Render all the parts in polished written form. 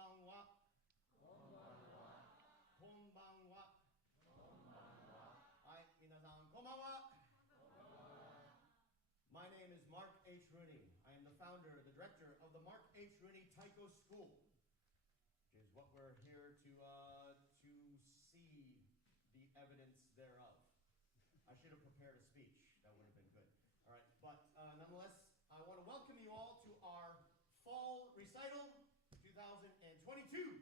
んは。こんばんは。はい、皆さん、こんばんは。My name is Mark H. Rooney. I am the founder, the director of the Mark H. Rooney Taiko School, which is what we're here to see the evidence thereof. I should have prepared a speech. That would have been good. All right, but nonetheless, I want to welcome you all to our Fall Recital 2022.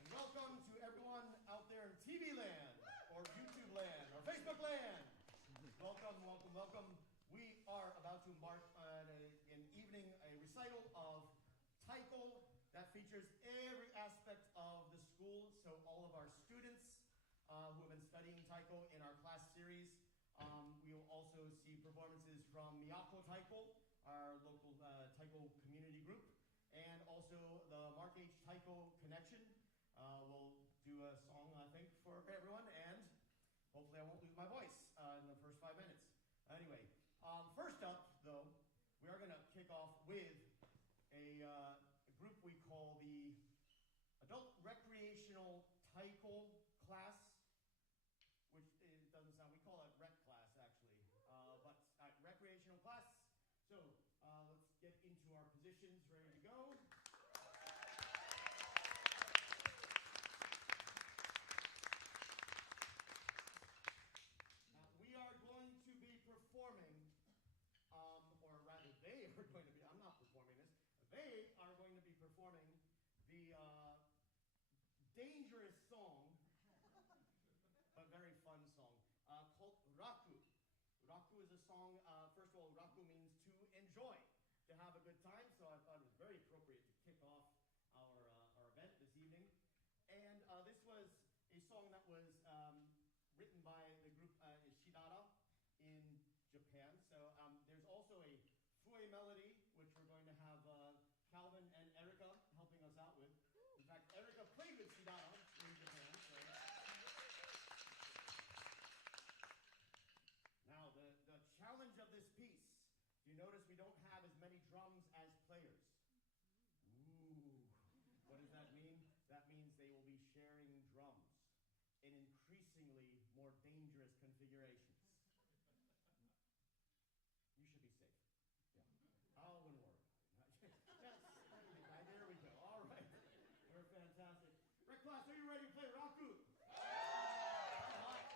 And welcome to everyone out there in TV land, or YouTube land, or Facebook land. Welcome, welcome, welcome. We are about to mark an evening, a recital of Taiko that features every aspect of the school. So all of our students who have been studying Taiko in our class series. We will also see performances from Miyako Taiko, our local Taiko community group, and also the Mark H. Taiko Connection. We'll do a song, I think, for everyone, and hopefully I won't lose my voice in the first 5 minutes. Anyway, first up, though, we are going to kick off with a group we call the Adult Recreational Taiko Class, which it doesn't sound, we call it Rec Class, actually, but Recreational Class. So let's get into our positions, ready to go. Now, we are going to be performing, or rather they are going to be, I'm not performing this, they are going to be performing the dangerous song, a very fun song, called Raku. Raku is a song, first of all, Raku means to enjoy, to have a good time, so I thought it was very appropriate to kick off our event this evening. And this was a song that was written by the group Shidara in Japan. So there's also a fue melody, which we're going to have Calvin and Erica helping us out with. In fact, Erica played with Shidara in Japan. So. Now, the challenge of this piece, you notice we don't have as many drums as players. Ooh, what does that mean? That means they will be sharing drums in increasingly more dangerous configurations. You should be safe. Yeah. I wouldn't worry. Yes, there we go. All right. We're fantastic. Rec class, are you ready to play Raku? All right.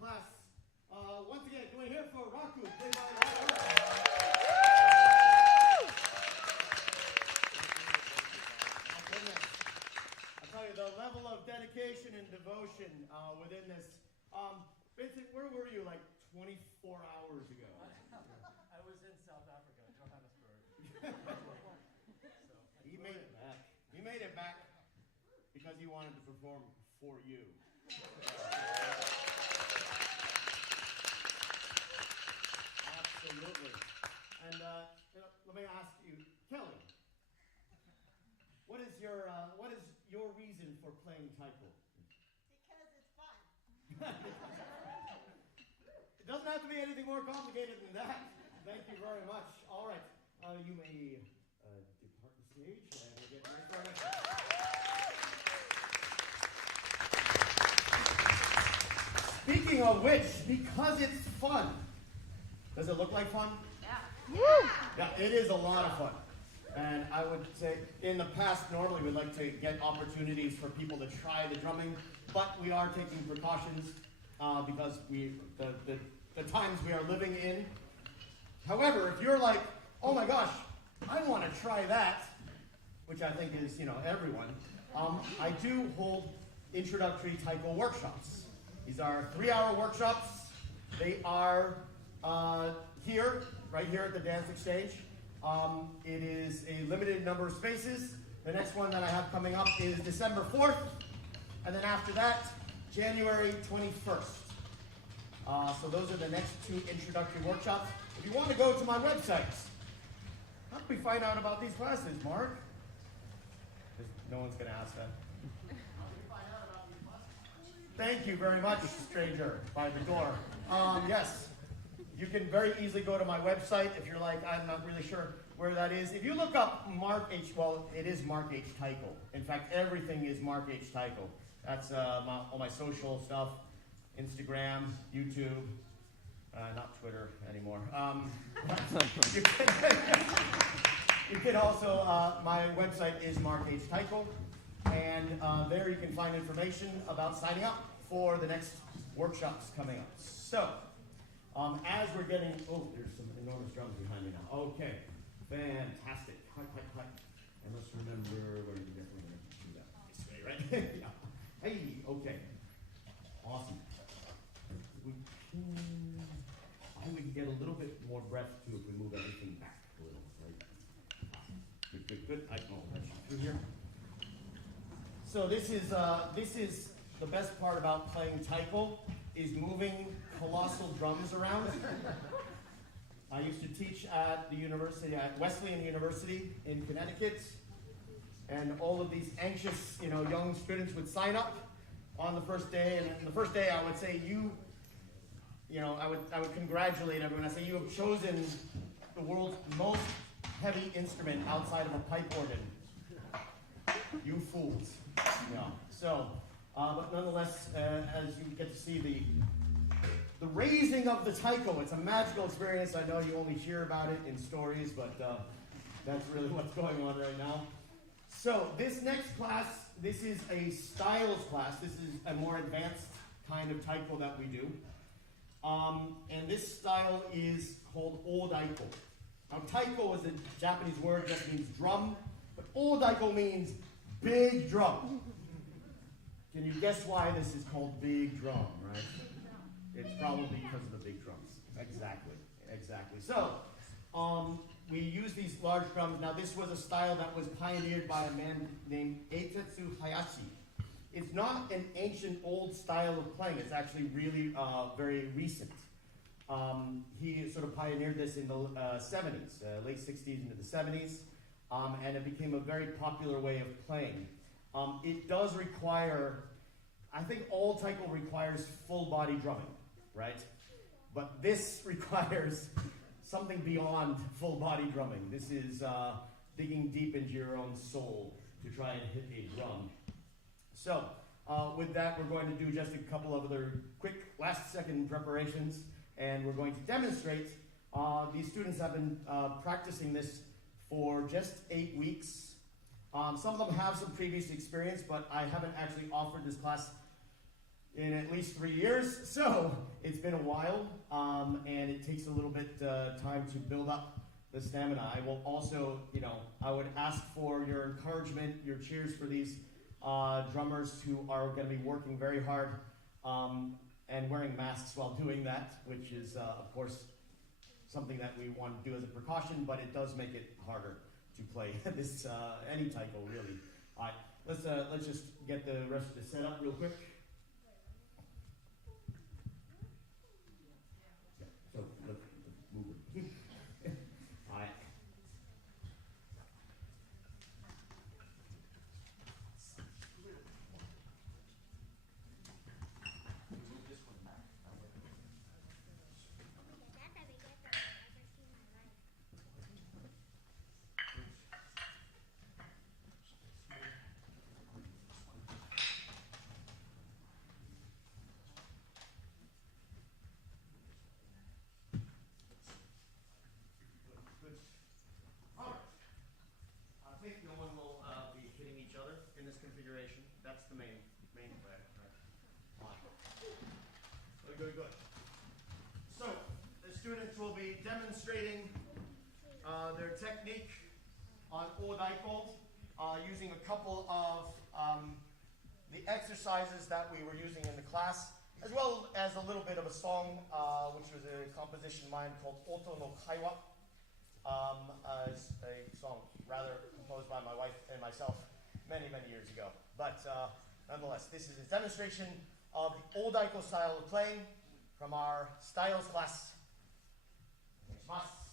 class. Once again, can we hear for Raku? Played by I'll tell you, the level of dedication and devotion within this. Vincent, where were you like 24 hours ago? I was in South Africa, Johannesburg. He made it back. He made it back because he wanted to perform for you. Absolutely. And let me ask you, Kelly, what is your reason for playing taiko? Because it's fun. It doesn't have to be anything more complicated than that. Thank you very much. All right, you may depart the stage and we'll get ready for our next one. Speaking of which, because it's fun, does it look like fun? Yeah. Yeah, it is a lot of fun. And I would say in the past, normally we'd like to get opportunities for people to try the drumming, but we are taking precautions because the times we are living in. However, if you're like, oh my gosh, I want to try that, which I think is, everyone, I do hold introductory taiko workshops. These are 3-hour workshops. They are right here at the Dance Exchange. It is a limited number of spaces. The next one that I have coming up is December 4th, and then after that, January 21st. So those are the next 2 introductory workshops. If you want to go to my website, how do we find out about these classes, Mark? No one's going to ask that. How do we find out about these classes? Thank you very much, stranger by the door. Yes. You can very easily go to my website if you're like, I'm not really sure where that is. If you look up Mark H, well, it is Mark H Taiko. In fact, everything is Mark H Taiko. That's all my social stuff, Instagram, YouTube, not Twitter anymore. You can also, my website is Mark H Taiko, and there you can find information about signing up for the next workshops coming up. So, as we're getting, there's some enormous drums behind me now. Okay, fantastic. Cut. And let's remember where you definitely going to do that. This way, right? Yeah. Hey, okay. Awesome. I would get a little bit more breath too if we move everything back a little, right? Good. I know that's through here. So this is the best part about playing taiko is moving colossal drums around. I used to teach at the university, at Wesleyan University in Connecticut, and all of these anxious, young students would sign up on the first day, and the first day I would say, I would congratulate everyone. I say, you have chosen the world's most heavy instrument outside of a pipe organ. You fools. Yeah. So, but nonetheless, as you get to see the raising of the taiko, it's a magical experience. I know you only hear about it in stories, but that's really what's going on right now. So this next class, this is a styles class. This is a more advanced kind of taiko that we do. And this style is called O-daiko. Now taiko is a Japanese word, just means drum, but O-daiko means big drum. Can you guess why this is called big drum, right? It's probably because of the big drums. Exactly. So, we use these large drums. Now, this was a style that was pioneered by a man named Eitetsu Hayashi. It's not an ancient, old style of playing. It's actually really very recent. He sort of pioneered this in the 70s, late 60s into the 70s, and it became a very popular way of playing. It does require, I think all taiko requires full body drumming, right? But this requires something beyond full body drumming. This is digging deep into your own soul to try and hit a drum. So, with that, we're going to do just a couple of other quick last-second preparations, and we're going to demonstrate. These students have been practicing this for just 8 weeks. Some of them have some previous experience, but I haven't actually offered this class in at least 3 years. So it's been a while, and it takes a little bit time to build up the stamina. I will also, I would ask for your encouragement, your cheers for these drummers who are going to be working very hard and wearing masks while doing that, which is, of course, something that we want to do as a precaution, but it does make it harder to play this any taiko, really. All right, let's just get the rest of the setup real quick. So let's move it. All right. I think no one will be hitting each other in this configuration. That's the main plan, right? Fine. Good, good. So the students will be demonstrating their technique on O-daiko using a couple of the exercises that we were using in the class, as well as a little bit of a song, which was a composition of mine called Oto no Kaiwa. As a song rather composed by my wife and myself many, many years ago. But nonetheless, this is a demonstration of the O-daiko style of playing from our Styles class. Onegaishimasu.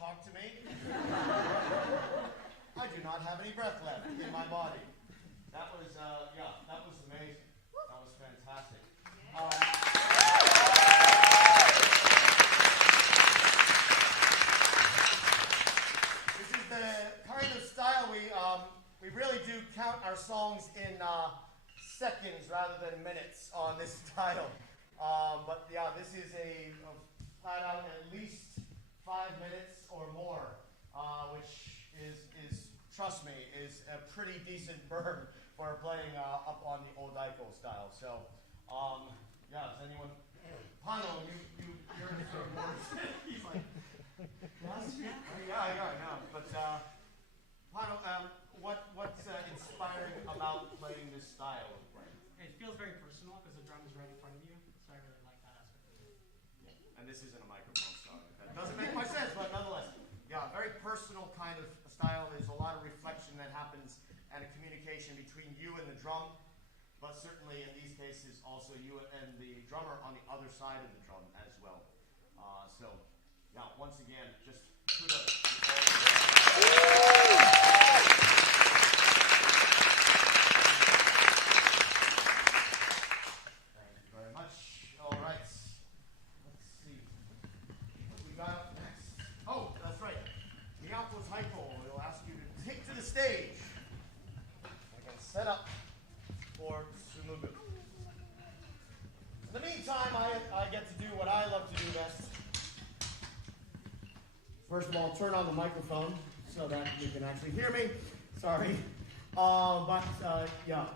talk to me. I do not have any breath left in my body. That was, that was amazing. That was fantastic. This is the kind of style we really do count our songs in seconds rather than minutes on this style. But yeah, this is a flat out at least 5 minutes or more, which is, trust me, is a pretty decent burn for playing up on the O-daiko style. So, yeah, does anyone? Pano, you're in the words. He's like, yeah, I know. But Pano, what's inspiring about playing this style of playing? It feels very personal because the drum is right in front of you, so I really like that aspect of it. And this isn't a microphone style. That doesn't make much sense, but nonetheless, yeah, very personal kind of style. There's a lot of reflection that happens and a communication between you and the drum, but certainly in these cases also you and the drummer on the other side of the drum as well. So, yeah, once again, just kudos to all of you. Thank you very much. All right. Let's see. What we got up next? Oh, that's right. Miyako Taiko will ask you to take to the stage. I can set up for Sumugu. In the meantime, I get to do what I love to do best. First of all, turn on the microphone so that you can actually hear me. Sorry. Yeah,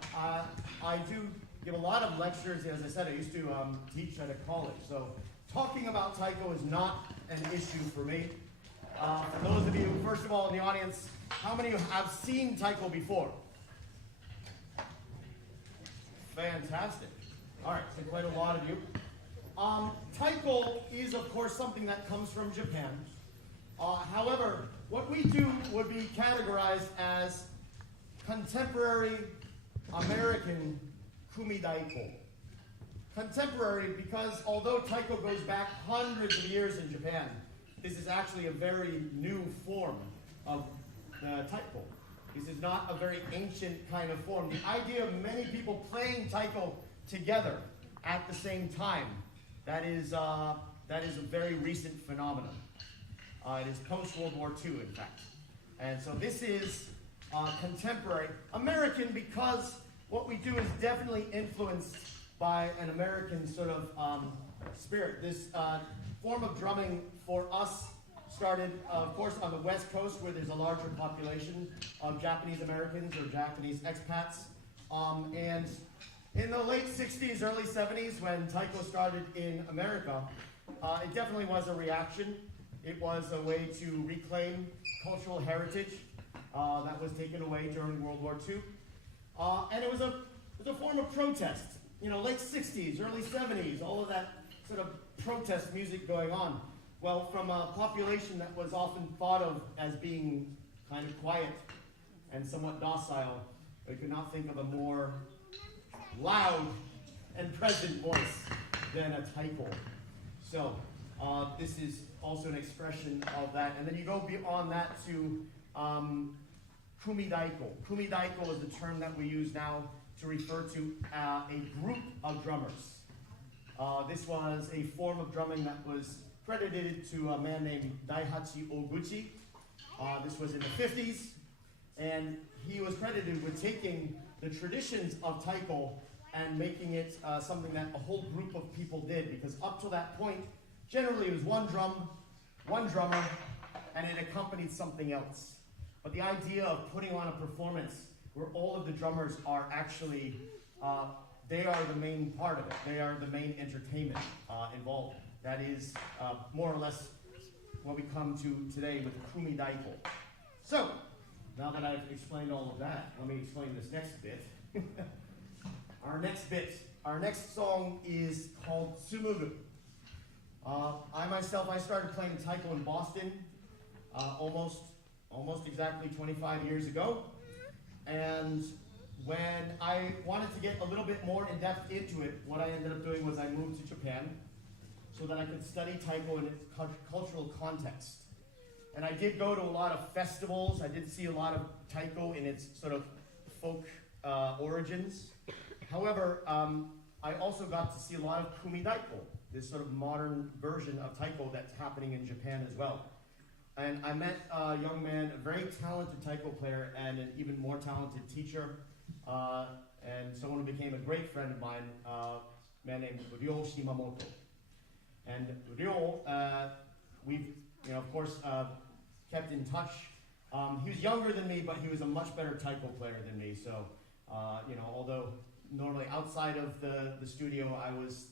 I do give a lot of lectures. As I said, I used to teach at a college. So talking about Taiko is not an issue for me. For those of you, first of all, in the audience, how many have seen Taiko before? Fantastic. All right, so quite a lot of you. Taiko is, of course, something that comes from Japan. However, what we do would be categorized as contemporary American kumidaiko. Contemporary because although Taiko goes back hundreds of years in Japan, this is actually a very new form of Taiko. This is not a very ancient kind of form. The idea of many people playing Taiko together at the same time, that is a very recent phenomenon. It is post-World War II, in fact. And so this is contemporary American because what we do is definitely influenced by an American sort of spirit. This form of drumming for us started, of course, on the West Coast where there's a larger population of Japanese Americans or Japanese expats. And in the late 60s, early 70s, when Taiko started in America, it definitely was a reaction. It was a way to reclaim cultural heritage that was taken away during World War II. And it was a form of protest. You know, late 60s, early 70s, all of that sort of protest music going on. Well, from a population that was often thought of as being kind of quiet and somewhat docile, we could not think of a more loud and present voice than a Taiko. So this is also an expression of that. And then you go beyond that to kumidaiko. Kumidaiko is the term that we use now to refer to a group of drummers. This was a form of drumming that was credited to a man named Daihachi Oguchi. This was in the 50s, and he was credited with taking the traditions of Taiko and making it something that a whole group of people did, because up to that point, generally it was one drum, one drummer, and it accompanied something else. But the idea of putting on a performance where all of the drummers are actually, they are the main part of it. They are the main entertainment involved. That is more or less what we come to today with kumidaiko. So, now that I've explained all of that, let me explain this next bit. Our next song is called Sumugu. I started playing Taiko in Boston almost exactly 25 years ago. And when I wanted to get a little bit more in depth into it, what I ended up doing was I moved to Japan so that I could study Taiko in its cultural context. And I did go to a lot of festivals. I did see a lot of taiko in its sort of folk origins. However, I also got to see a lot of kumidaiko, this sort of modern version of taiko that's happening in Japan as well. And I met a young man, a very talented taiko player, and an even more talented teacher, and someone who became a great friend of mine, a man named Ryo Shimamoto. And Ryo, we've, of course, kept in touch. He was younger than me, but he was a much better taiko player than me. So, although normally outside of the studio, I was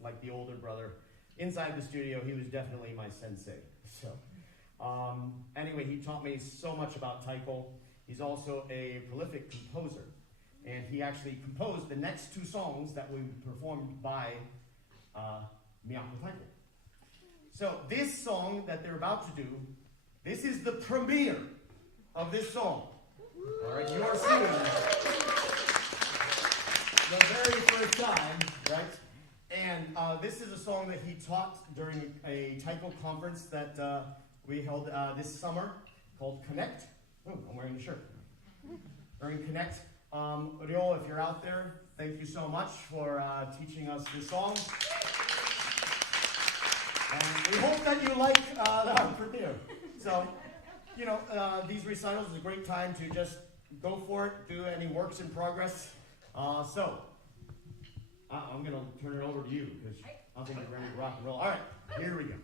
like the older brother. Inside the studio, he was definitely my sensei. So, anyway, he taught me so much about taiko. He's also a prolific composer. And he actually composed the next two songs that we performed by Miyako Taiko. So this song that they're about to do, this is the premiere of this song. All right, you are seeing the very first time, right? And this is a song that he taught during a taiko conference that we held this summer called Connect. Oh, I'm wearing a shirt. During Connect. Ryo, if you're out there, thank you so much for teaching us this song. And we hope that you like our premiere. So, these recitals is a great time to just go for it, do any works in progress. I'm going to turn it over to you because I think you're ready to rock and roll. All right, here we go.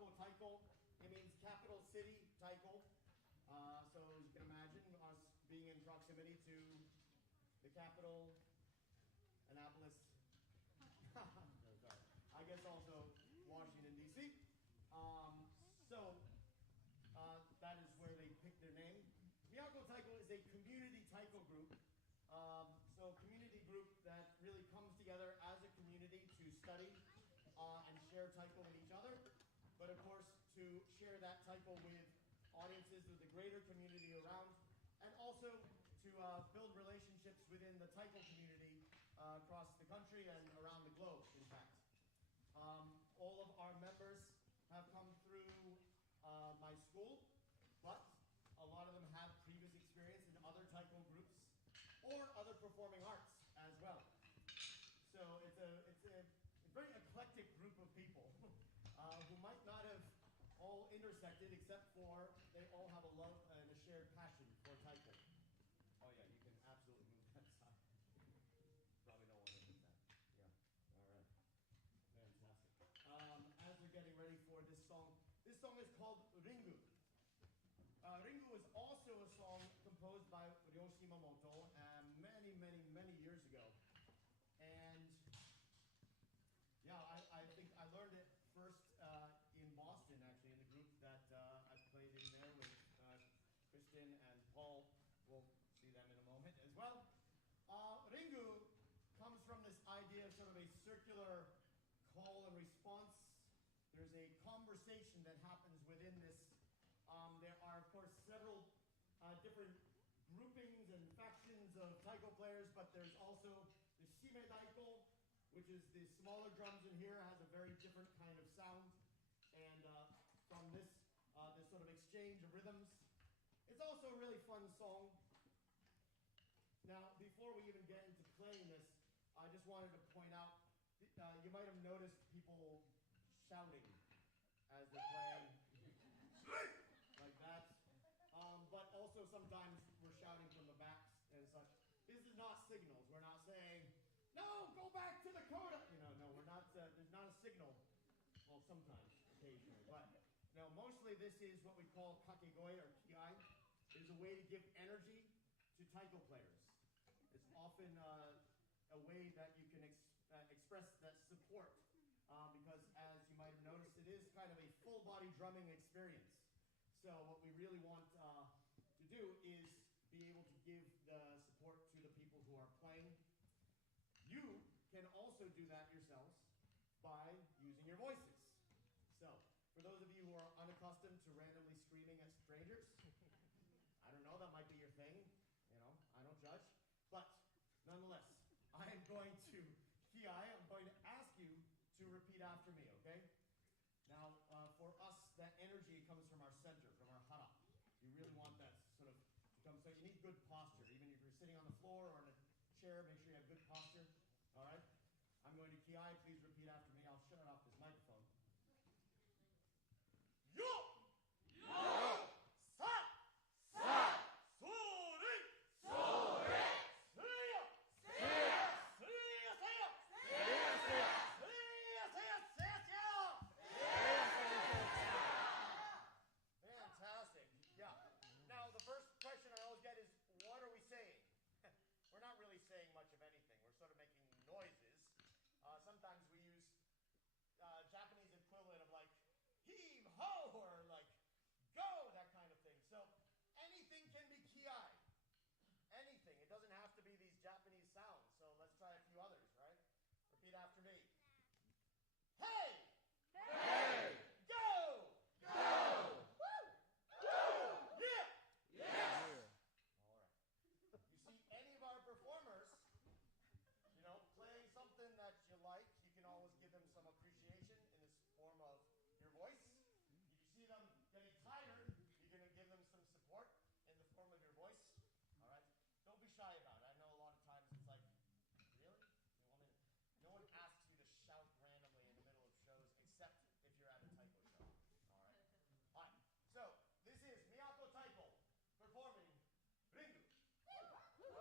Miyako Taiko. It means capital city, Taiko. So as you can imagine, us being in proximity to the capital, Annapolis. No, sorry. I guess also Washington, D.C. That is where they picked their name. Miyako Taiko is a community Taiko group. So a community group that really comes together as a community to study and share Taiko with each other. But of course, to share that Taiko with audiences with the greater community around, and also to build relationships within the Taiko community across the country and around the globe, in fact. All of our members have come through my school, but a lot of them have previous experience in other Taiko groups or other performing arts as well. So it's a very eclectic group of people who might not have all intersected, except for they all have a love and a shared passion for Taiko. Oh yeah, you can absolutely move that side. Probably don't want to hit that. Yeah, all right. Fantastic. As we're getting ready for this song is called Ringu. Ringu is also a song composed by Ryoshi Yamamoto many, many, many years ago. And yeah, I think I learned it first in Boston, actually, in the group that I played in there with Kristen and Paul. We'll see them in a moment as well. Ringu comes from this idea of sort of a circular call and response. There's a conversation that happens within this. There are, of course, several different groupings and factions of Taiko players, but there's also the shime daiko, which is the smaller drums in here, has a very different kind of sound. And from this sort of exchange of rhythms, it's also a really fun song. Now, before we even get into playing this, I just wanted to point out, you might have noticed people shouting as they're playing like that. But also sometimes we're shouting from the backs and such. This is not signals. We're not saying, no, go back to the coda. No, we're not, there's not a signal. Well, sometimes, occasionally, but no, mostly this is what we call kakegoi or kiai. It is a way to give energy to Taiko players. It's often a way that you can express that support because as you might have noticed, it is kind of a full body drumming experience. So what we really want to do is be able to give the support to the people who are playing. You can also do that yourselves by using your voices. So for those of you who are unaccustomed to randomly screaming at strangers, I don't know, that might be your thing. I don't judge. But nonetheless, I am going to I'm going to ask you to repeat after me, okay? Now, for us, that energy comes from our center, from our hara. You really want that sort of to come. So you need good posture. Even if you're sitting on the floor or in a chair, make sure you have good posture. All right? I'm going to kiai. Please repeat after me. I'll shut it off this microphone. Yo! Yo! Sa! Sa! Sori! Sori! Suya! Suya! Suya! Suya! Fantastic. Yeah. Now, the first question I always get is, what are we saying? We're not really saying much of anything. We're sort of making noises. Sometimes we use Japanese equivalent of like heave ho or like go, that kind of thing. So anything can be kiai. Anything. It doesn't have to be these Japanese sounds. So let's try a few others, right? Repeat after me. Hey! Hey! Go! Go! Woo! Woo! Yeah! Yes! All right. You see any of our performers, playing something that you like, you can always give them some appreciation in this form of your voice. If you see them getting tired, you're going to give them some support in the form of your voice. All right? Don't be shy about it. I know a lot of times it's like, really? You want me to? No one asks you to shout randomly in the middle of shows, except if you're at a Taiko show. All right? All right. So, this is Miyako Taiko performing Ringu. Sa! Sa!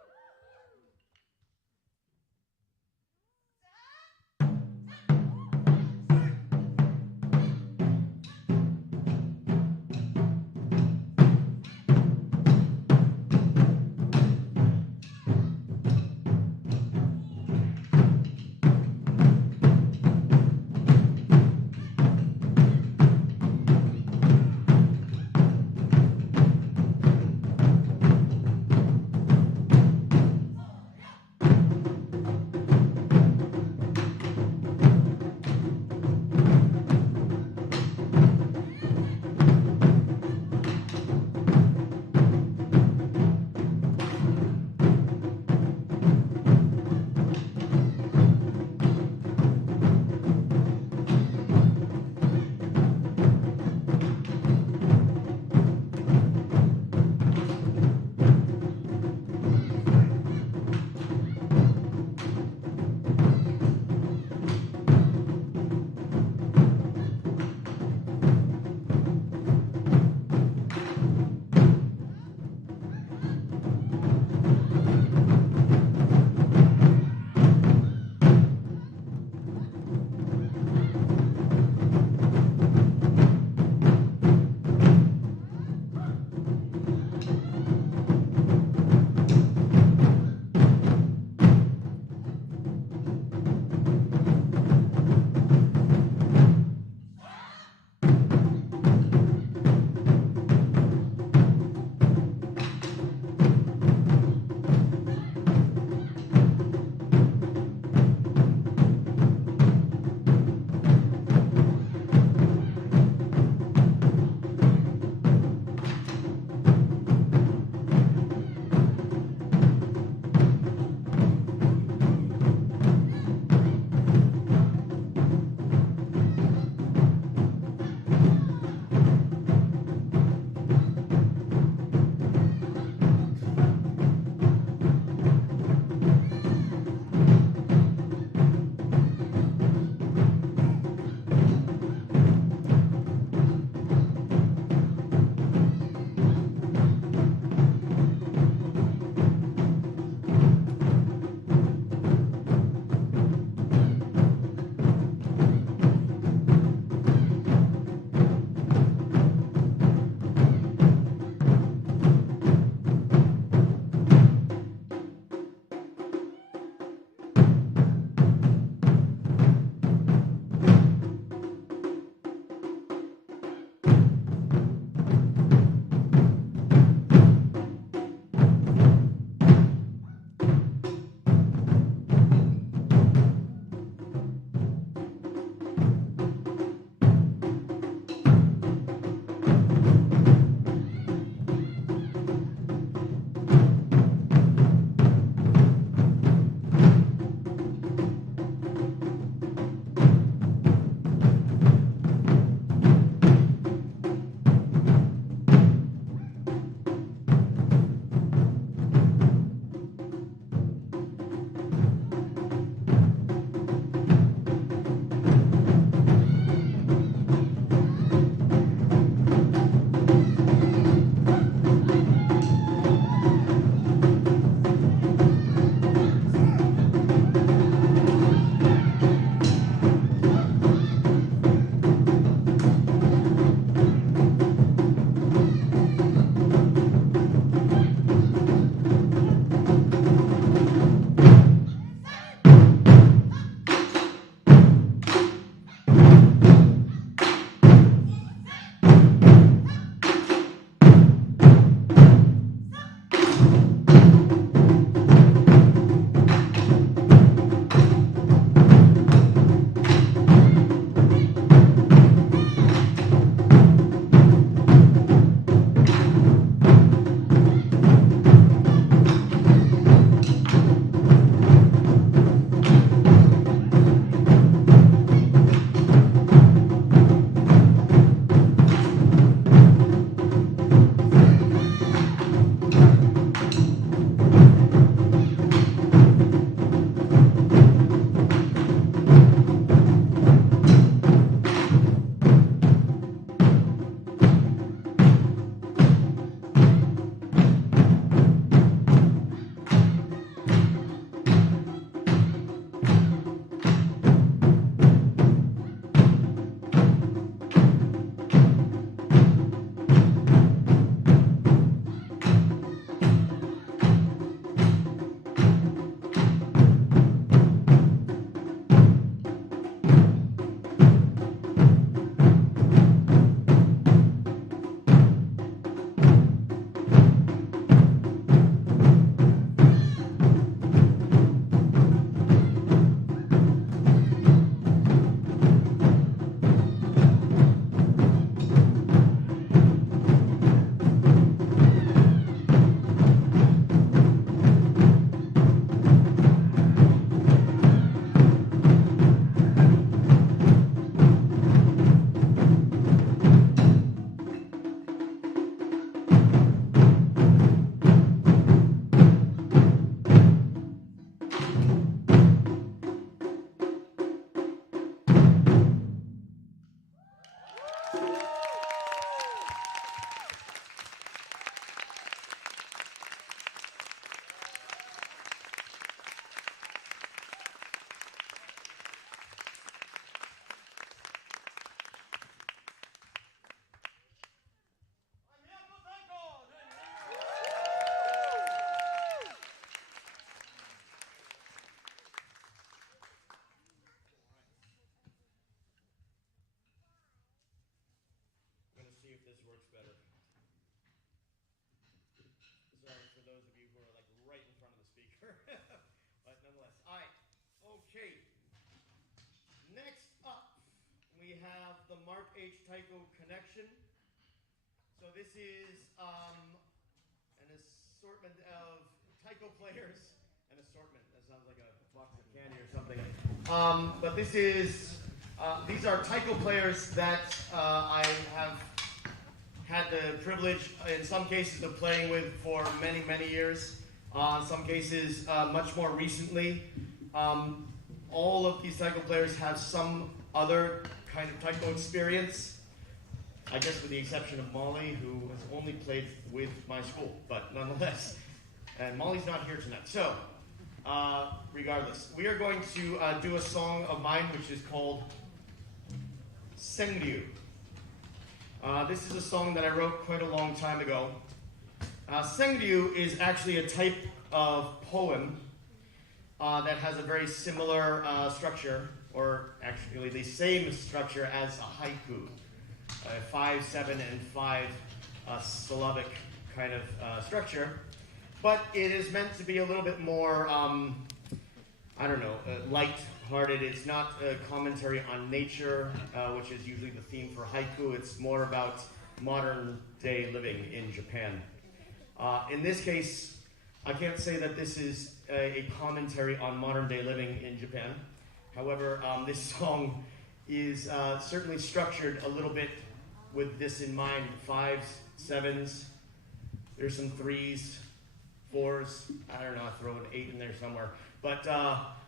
this works better. Sorry for those of you who are like right in front of the speaker. But nonetheless. Alright. Okay. Next up, we have the Mark H. Taiko Connection. So this is an assortment of Taiko players. An assortment. That sounds like a box of candy or something. But this is these are Taiko players that I have had the privilege, in some cases, of playing with for many, many years. In some cases, much more recently. All of these Taiko players have some other kind of Taiko experience. I guess with the exception of Molly, who has only played with my school, but nonetheless. And Molly's not here tonight. So, regardless, we are going to do a song of mine which is called Senryu. This is a song that I wrote quite a long time ago. Senryu is actually a type of poem that has a very similar structure, or actually the same structure as a haiku. 5, 7, and 5 syllabic kind of structure. But it is meant to be a little bit more, light-hearted. It's not a commentary on nature, which is usually the theme for haiku. It's more about modern-day living in Japan. In this case, I can't say that this is a commentary on modern-day living in Japan. However, this song is certainly structured a little bit with this in mind. 5s, 7s, there's some 3s, 4s, I don't know, I throw an 8 in there somewhere. But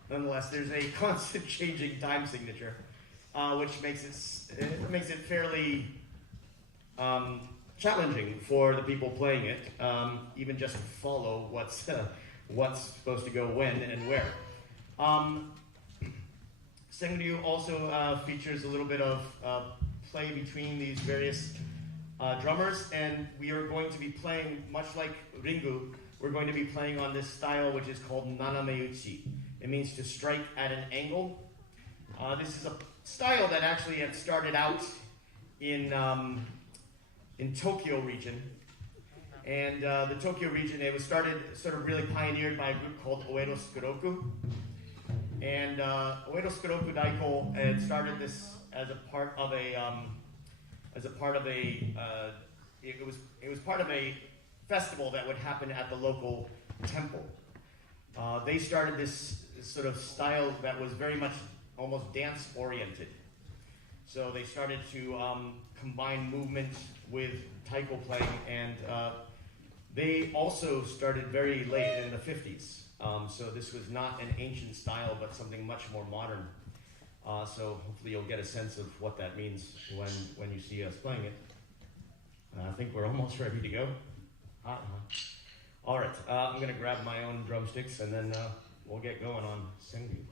nonetheless, there's a constant changing time signature, which makes it fairly challenging for the people playing it, even just to follow what's supposed to go when and where. Senryu also features a little bit of play between these various drummers, and we are going to be playing, much like Ringu, we're going to be playing on this style which is called Naname-uchi. It means to strike at an angle. This is a style that actually had started out in Tokyo region. And the Tokyo region, it was sort of really pioneered by a group called Oedo Skuroku. And Oedo Skuroku Daiko had started this as a part of it was part of a festival that would happen at the local temple. They started this sort of style that was very much almost dance oriented. So they started to combine movement with taiko playing, and they also started very late in the 50s. So this was not an ancient style, but something much more modern. So hopefully you'll get a sense of what that means when you see us playing it. I think we're almost ready to go. All right, I'm going to grab my own drumsticks, and then we'll get going on singing.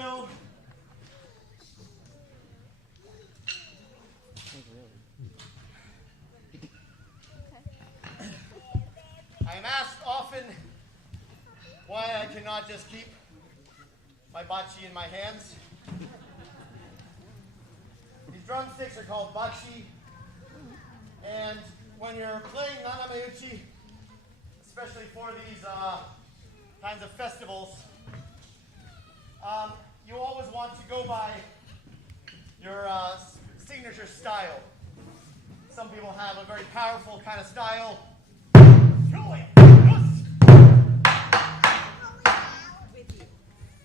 Bill. I am asked often why I cannot just keep my bachi in my hands. These drumsticks are called bachi, and when you're playing Naname-uchi, especially for these kinds of festivals, you always want to go by your signature style. Some people have a very powerful kind of style.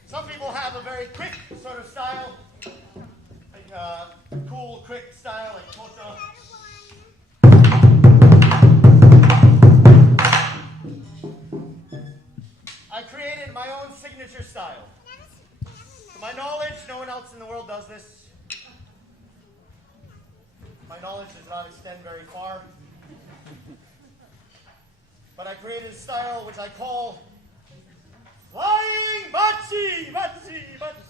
Some people have a very quick sort of style, like cool, quick style, like koto. I created my own signature style. To my knowledge, no one else in the world does this. My knowledge does not extend very far. But I created a style which I call Flying Bachi! Bachi! Bachi!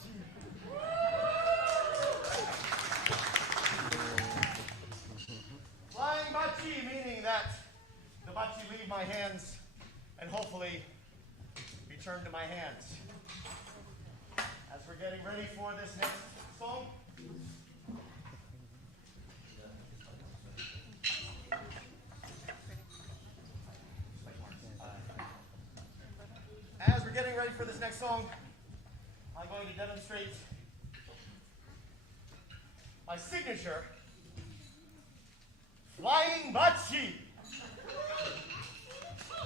Flying Bachi, meaning that the bachi leave my hands and hopefully return to my hands. As we're getting ready for this next song, I'm going to demonstrate my signature Flying Bachi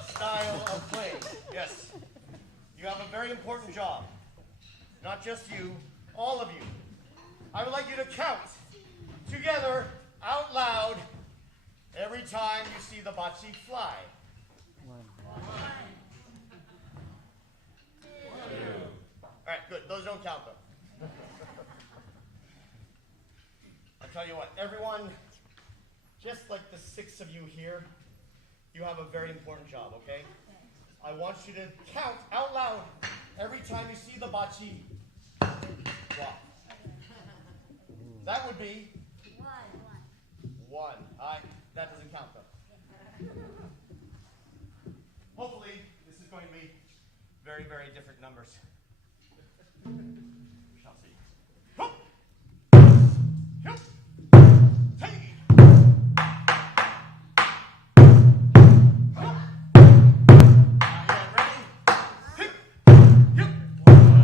style of playing. Yes, you have a very important job. Not just you, all of you. I would like you to count together out loud every time you see the bachi fly. 1. All right, good. Those don't count, though. I'll tell you what, everyone, just like the 6 of you here, you have a very important job, okay? I want you to count out loud every time you see the bachi drop. That would be 1. That doesn't count, though. Hopefully, this is going to be very, very different numbers. We shall see. Hup! Hup! Hey! Hup! Ready? Hip! Hip! Hip! Hip!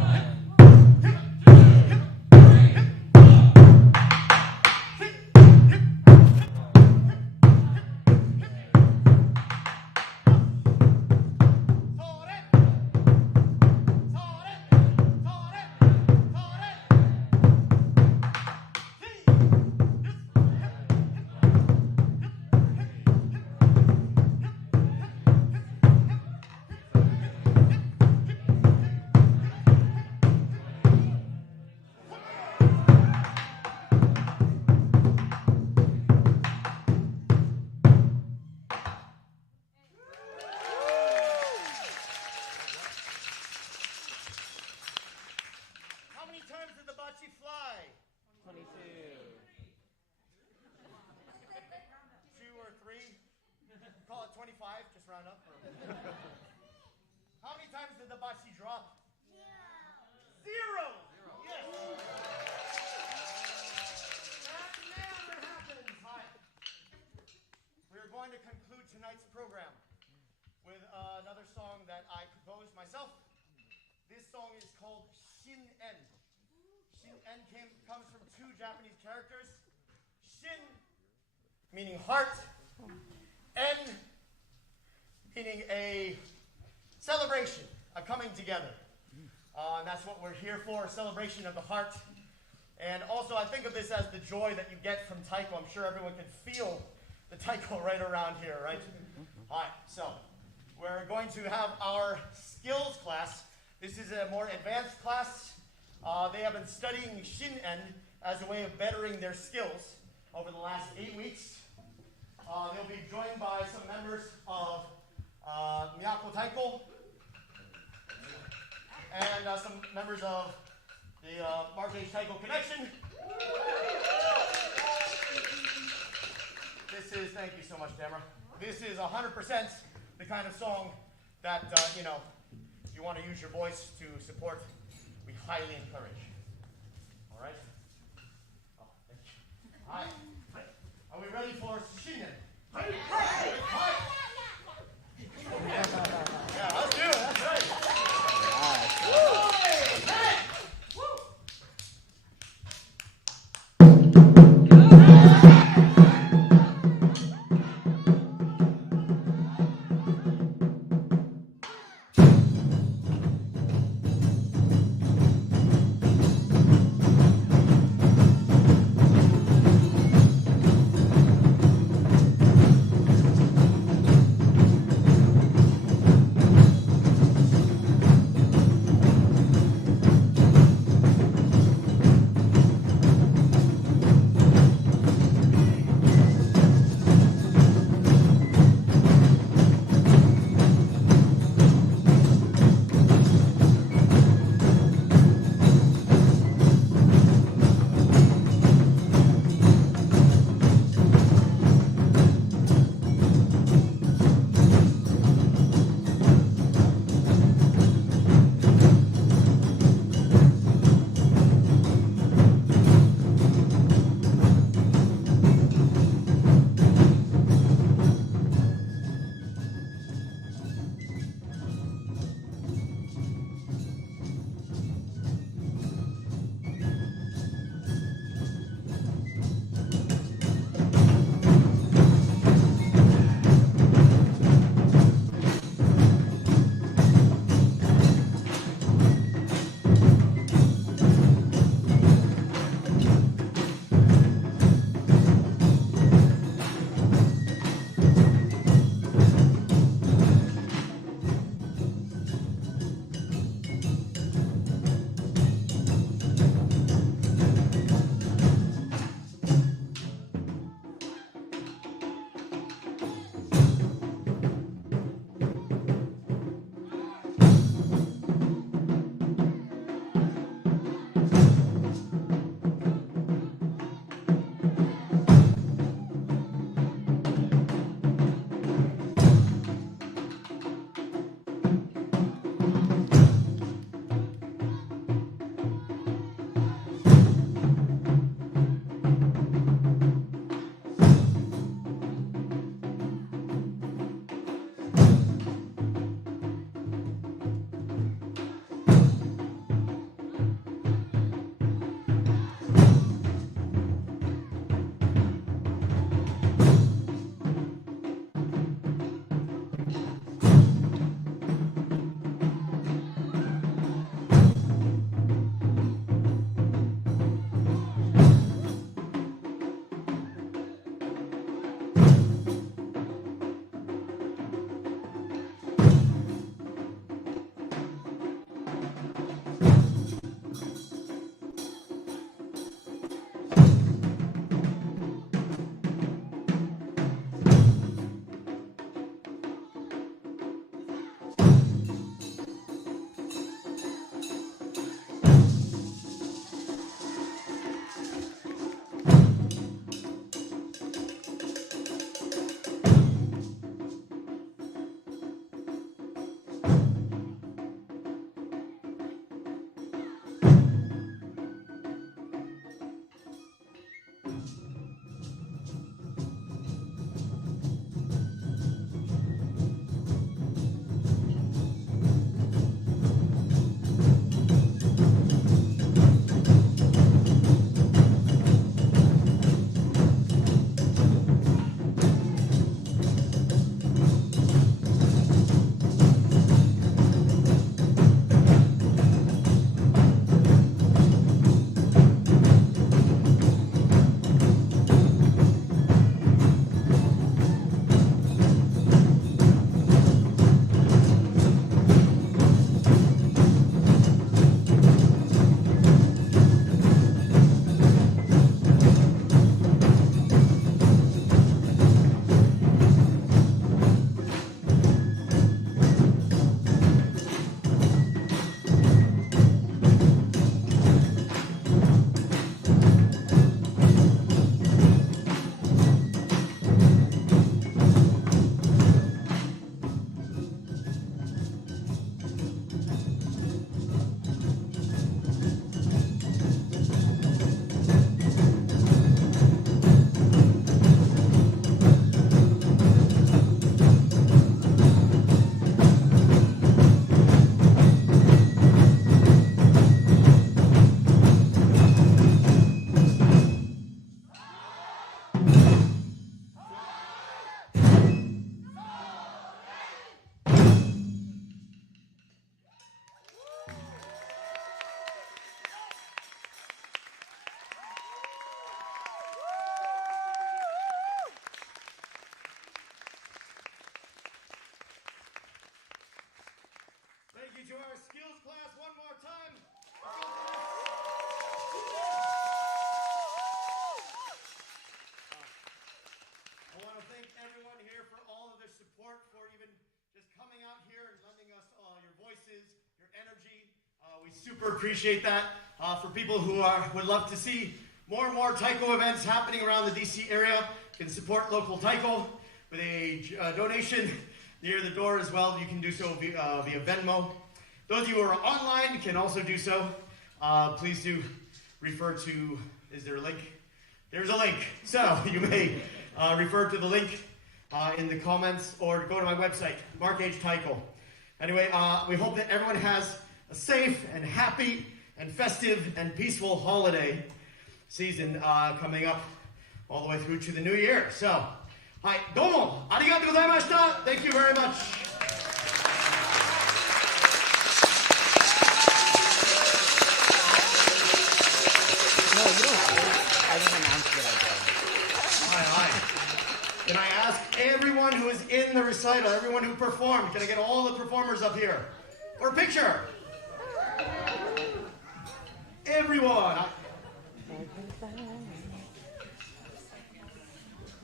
How many times did the bachi fly? 22. 2 or 3? Call it 25, just round up. How many times did the bachi drop? 0! Yes! That never happens! Hi. We are going to conclude tonight's program with another song that I composed myself. This song is called Shin-en. Shin-en comes from 2 Japanese characters. Shin, meaning heart. En, meaning a celebration, a coming together. And that's what we're here for, a celebration of the heart. And also, I think of this as the joy that you get from Taiko. I'm sure everyone can feel the Taiko right around here, right? All right, so we're going to have our skills class. This is a more advanced class. They have been studying Shin-en as a way of bettering their skills over the last 8 weeks. They'll be joined by some members of Miyako Taiko and some members of the March Taiko Connection. This is, thank you so much, Demra. This is 100% the kind of song that, you know, if you want to use your voice to support, we highly encourage. All right? Oh, thank you. All right. Are we ready for Shingen? Yeah, let's do it. That's right. coming out here and lending us your voices, your energy. We super appreciate that. For people who would love to see more and more Taiko events happening around the DC area, can support local Taiko with a donation near the door as well. You can do so via Venmo. Those of you who are online can also do so. Please do refer to, is there a link? There's a link. So you may refer to the link in the comments or go to my website, Mark H. Taiko. Anyway, we hope that everyone has a safe and happy and festive and peaceful holiday season coming up all the way through to the new year. So, hi, domo, arigatou gozaimashita. Thank you very much. No, you don't have to. I just announced that I did. Hi. Can I ask everyone who is in the recital, everyone who performed, can I get all the performers up here? For a picture. Everyone.